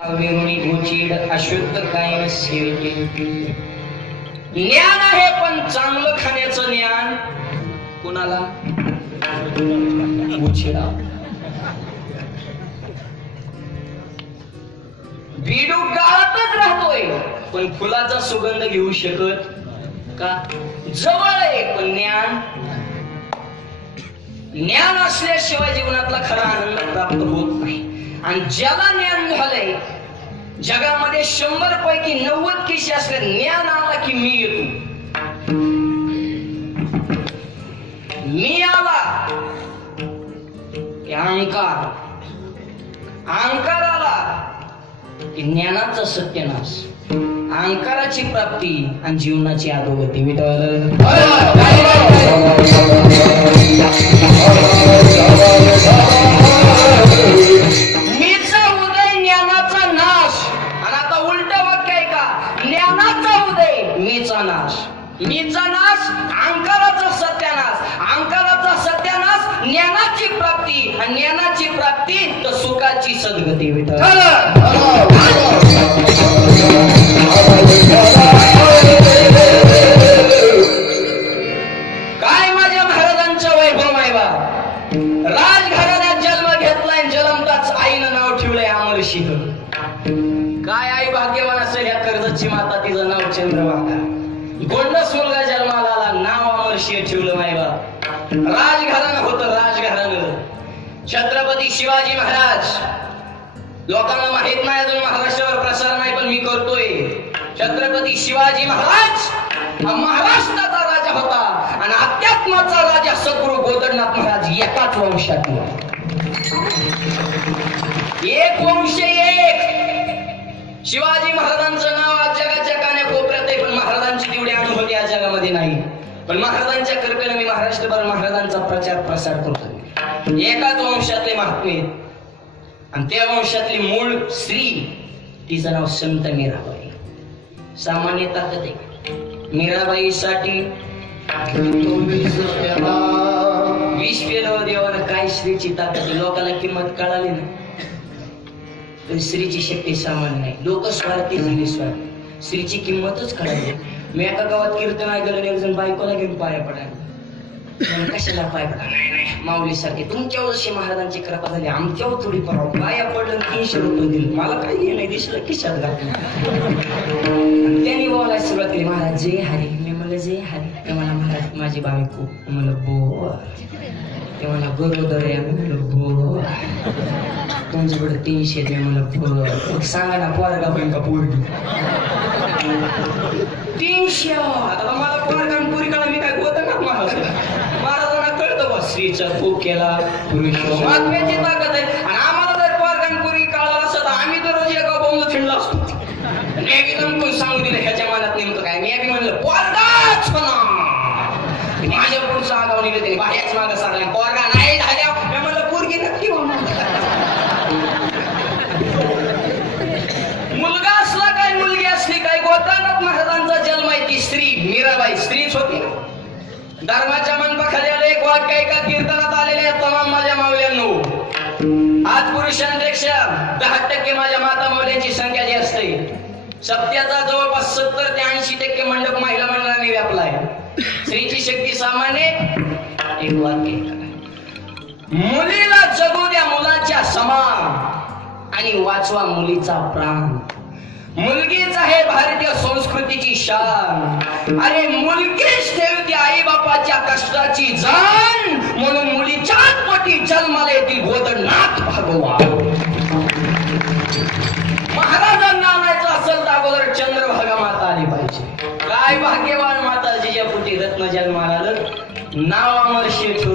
अविरुणी गोचीड अशुद्ध काय ज्ञान आहे पण चांगलं खाण्याचं ज्ञान. कुणाला? गोचीडा बिडू गाळातच राहतोय पण फुलाचा सुगंध घेऊ शकत का? जवळ आहे पण ज्ञान. ज्ञान असल्याशिवाय जीवनातला खरा आनंद प्राप्त होत नाही. आणि ज्याला ज्ञान झालंय जगामध्ये शंभर पैकी नव्वद केशी असले ज्ञान आला की मी येतो. मी आला की अहंकार अहंकार आला की ज्ञानाचा सत्यनाश. अहंकाराची प्राप्ती आणि जीवनाची अधोगती. विठ्ठल अहंकाराचा सत्यानाश. अहंकाराचा सत्यानाश ज्ञानाची प्राप्ती. आणि ज्ञानाची प्राप्ती तर सुखाची सद्गती काय माझ्या महाराजांचं वैभव आहे बा राजघराण्यात जन्म घेतलाय जलमताच आईनं नाव ठेवलंय अमर सिंह काय आई भाग्यवान असेल या कर्जतची माता तिचं नाव चंद्रभागा. गोंडस मुलगा वर्षीय ठेवलं माय बा राजघराणं होतं राजघराणं. छत्रपती शिवाजी महाराज. लोकांना माहीत नाही अजून महाराष्ट्रावर प्रसार नाही पण मी करतोय. छत्रपती शिवाजी महाराज हा महाराष्ट्राचा राजा होता आणि अध्यात्माचा राजा सद्गुरु गोदरनाथ महाराज एकाच वंशातला एक वंश एक. शिवाजी महाराजांचं नाव आज जगाच्या कान्या कोपऱ्यात आहे पण महाराजांची तेवढी अनुभव या जगामध्ये नाही. पण महाराजांच्या कृपेने मी महाराष्ट्रभर महाराजांचा प्रचार प्रसार करतो एकाच वंशातले महात्मे. आणि त्या वंशातली मूळ स्त्री तिचं नाव संत मीराबाई. सामान्य ताकद आहे. मीराबाईसाठी विष पेलं देवानं काय स्त्रीची ताकद. लोकांना किंमत कळाली ना? पण स्त्रीची शक्ती सामान्य नाही लोक स्वार्थी झाली स्वार्थ स्त्रीची किंमतच कळाली. मी एका गावात कीर्तन ऐकलं एक बायकोला घेऊन पाया पडायला. कशाला पाय पडा नाही नाही माऊली सारखे तुमच्यावर अशी महाराजांची कृपा झाली. आमच्यावर थोडी पराव पाया पडलं तीनशे रुपये दिले. मला काही हे नाही दिसलं खिशात घातलं. त्यांनी बोलायला सुरुवात केली महाराज जय हरी. मी म्हणलं जय हरी. ते मला महाराज माझी बायको. म्हणलं बो ते मला गरोदर आहे. मी म्हणलं बो तुमच्याकडे तीनशे ते म्हणलं बो सांगा ना पोरगा होईल का पोरगी. तीनशे. आता मला आणि पोरी कळा मी काय गोत का महाराज महाराजांना कळतं बा स्त्रीचा खूप केला पुरुष आत्म्याची ताकद आहे. आणि आम्हाला जर आणि पोरी कळाला असतं तर आम्ही दररोज एका बोंबलं फिरलो असतो. मी एकदम कोण सांगू दिलं ह्याच्या मनात नेमकं काय? मी बी म्हणलं पोरगाच होणार माझ्या पुढचं आगाव निघलं त्याने बाह्याच मागं सांगला पोरगा नाही झाल्या मी म्हणलं पोरगी नक्की होणार मुलगा असला काय मुलगी असली काय गोतानाथ महाराजांचा जन्म आहे ती स्त्री मीराबाई स्त्रीच होती ना धर्माच्या मंडपाखाली आलं एक वाक्य एका कीर्तनात आलेले आहेत तमाम माझ्या मावल्यांनो आज पुरुषांपेक्षा दहा टक्के माझ्या माता मावल्यांची संख्या जी असते सत्याचा जवळपास सत्तर ते ऐंशी टक्के मंडप महिला मंडळाने व्यापलाय. स्त्रीची शक्ती सामान्य एक वाक्य. मुलीला जगू द्या मुलाच्या समान आणि वाचवा मुलीचा प्राण. मुलगीच आहे भारतीय संस्कृतीची शान. अरे मुलगीच ठेवते आई बापाच्या कष्टाची जाण म्हणून मुलीच्याच पोटी जन्माला येतील गोदनाथ भगवान. महाराजांना आणायचं असेल तर अगोदर चंद्रभागा माता आली पाहिजे. काय भाग्यवान माता ज्या पोटी रत्न जन्माला आलं? नाव अमर शेठ